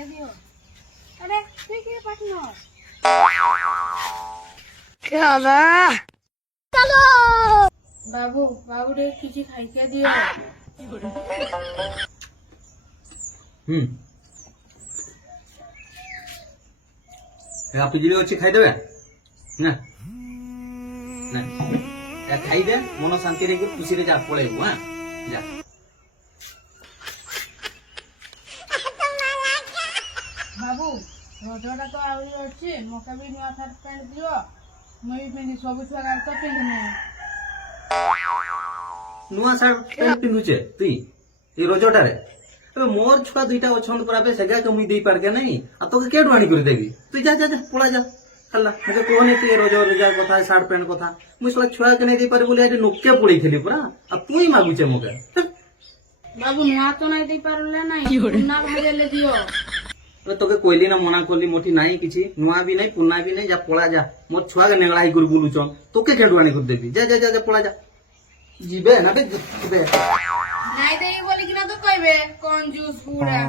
খাইতে দিও। আরে তুই কি পাঠনো? চলো বাবু, বাবু রে কিছু খাইতে দিও। আপনি যদি হচ্ছে খাই দেবে না না খাই দে মন শান্তি রেখে খুশিরে যা পড়াইবো। হ্যাঁ যা বাবু রজটা তো আହୁରି ଅଛି, ମକା ବି ନୂଆ ସାର୍ଟ ପ୍ୟାଣ୍ଟ ଦିଅ, ମୁଁ ବି ପିନ୍ଧି, ସବୁ ଛୁଆ ଗାର ତ ପିନ୍ଧୁନି। ନୂଆ ସାର୍ଟ ପ୍ୟାଣ୍ଟ ପିନ୍ଧୁଛେ ତୁଇ এই রজটারে এবার মোর ছুয়া দুইটা অছন্দ পড়াবে সেগাকে মুই দেই পারকে নাই আর তোকে কেডু আনি করে দেবি তুই যা যা যা পড়া যা খাল্লা মুকে কোহনি তুই রজ রজার কথা শার্ট প্যান্ট কথা মুই সলা ছুয়াকে নাই দেই পারি বলে আজ নোকে পড়েইছিলি পুরা আর তুই মাগুছে মোকে বাবু নূଆ তো নাই দেই পারলে নাই, না ভাজলে দিও। তোকে কইলি না মনা করলি মোটি নাই কিছু নুয়া বি নাই পুনা বি নাই যা পড়া যা মোর ছুয়াকে নেগড়া হই করে বুলুছন তোকে কেডু আনি করে দেবি যা যা যা যা পড়া যা জিবে না বে জিবে নাই দেই বলি কিনা তো কইবে কঞ্জুস পুরা।